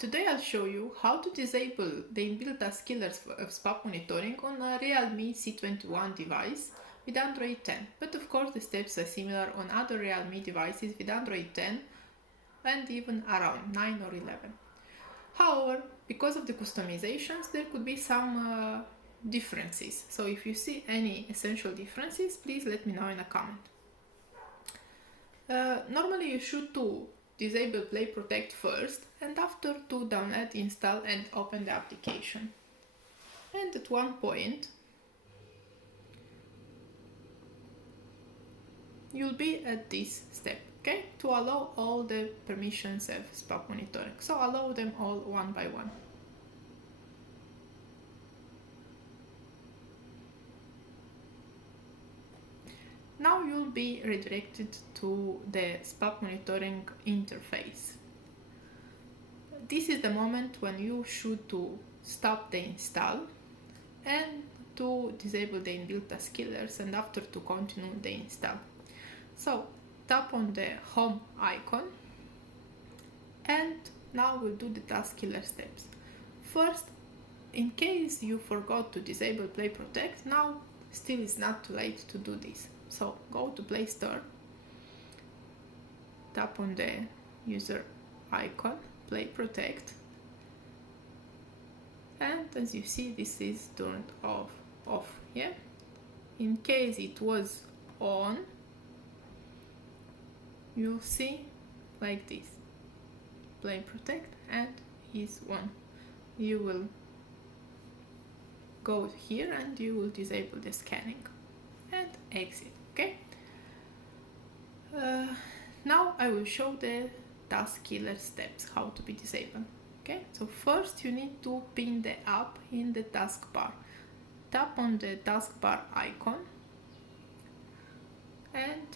Today I'll show you how to disable the inbuilt task killers of SPAPP monitoring on a Realme C21 device with Android 10. But of course the steps are similar on other Realme devices with Android 10 and even around 9 or 11. However, because of the customizations, there could be some differences. So if you see any essential differences, please let me know in a comment. Normally you should to disable Play Protect first and after to download, install and open the application. And at one point you'll be at this step, okay? To allow all the permissions of SPAPP monitoring. So allow them all one by one. Now you'll be redirected to the SPAPP monitoring interface. This is the moment when you should to stop the install and to disable the inbuilt task killers and after to continue the install. So tap on the home icon and now we'll do the task killer steps. First, in case you forgot to disable Play Protect, now still it's not too late to do this. So go to Play Store, tap on the user icon, Play Protect, and as you see this is turned off, yeah? In case it was on, you'll see like this, Play Protect and is on. You will go here and you will disable the scanning and exit. Okay. Now I will show the task killer steps, how to be disabled. Okay, so first you need to pin the app in the taskbar. Tap on the taskbar icon and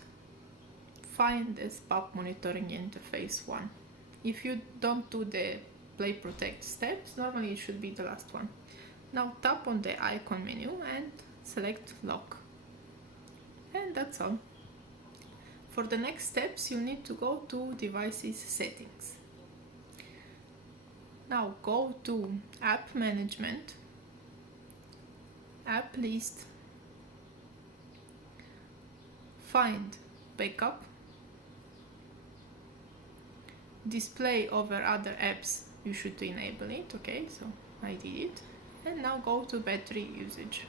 find the SPAPP monitoring interface one. If you don't do the Play Protect steps, normally it should be the last one. Now tap on the icon menu and select lock. And that's all. For the next steps, you need to go to devices settings. Now go to app management, app list, find backup, display over other apps, you should enable it, okay, so I did it. And now go to battery usage.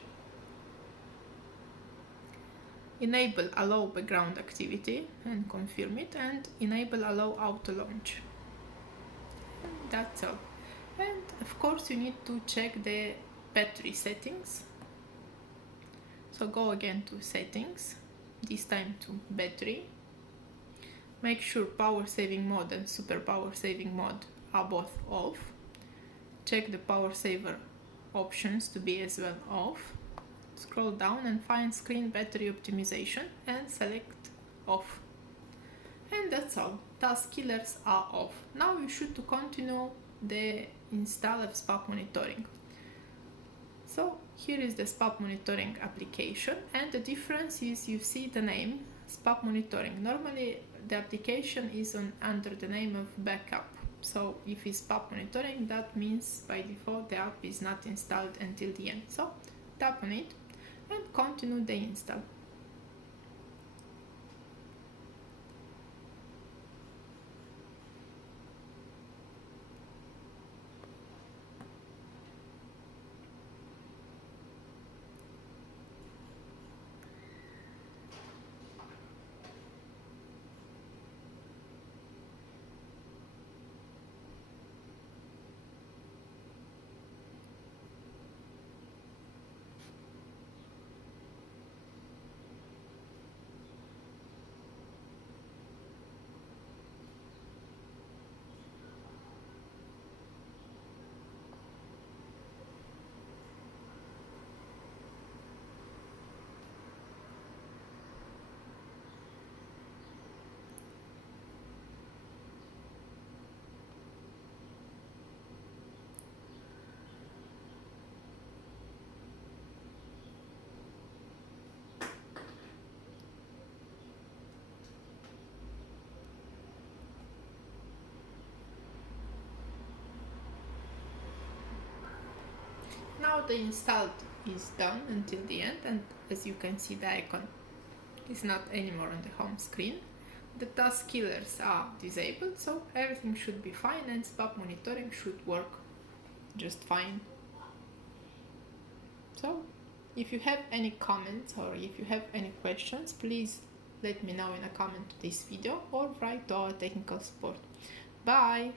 Enable allow background activity and confirm it, and enable allow auto launch. That's all. And of course you need to check the battery settings. So go again to settings, this time to battery. Make sure power saving mode and super power saving mode are both off. Check the power saver options to be as well off. Scroll down and find screen battery optimization and select off. And that's all. Task killers are off. Now you should to continue the install of SPAPP monitoring. So here is the SPAPP monitoring application, and the difference is you see the name SPAPP monitoring. Normally the application is under the name of backup. So if it's SPAPP monitoring, that means by default the app is not installed until the end. So tap on it and continue the install. now the install is done until the end, and as you can see, the icon is not anymore on the home screen. The task killers are disabled, so everything should be fine and SPAPP monitoring should work just fine. So if you have any comments or if you have any questions, please let me know in a comment to this video or write to our technical support. Bye!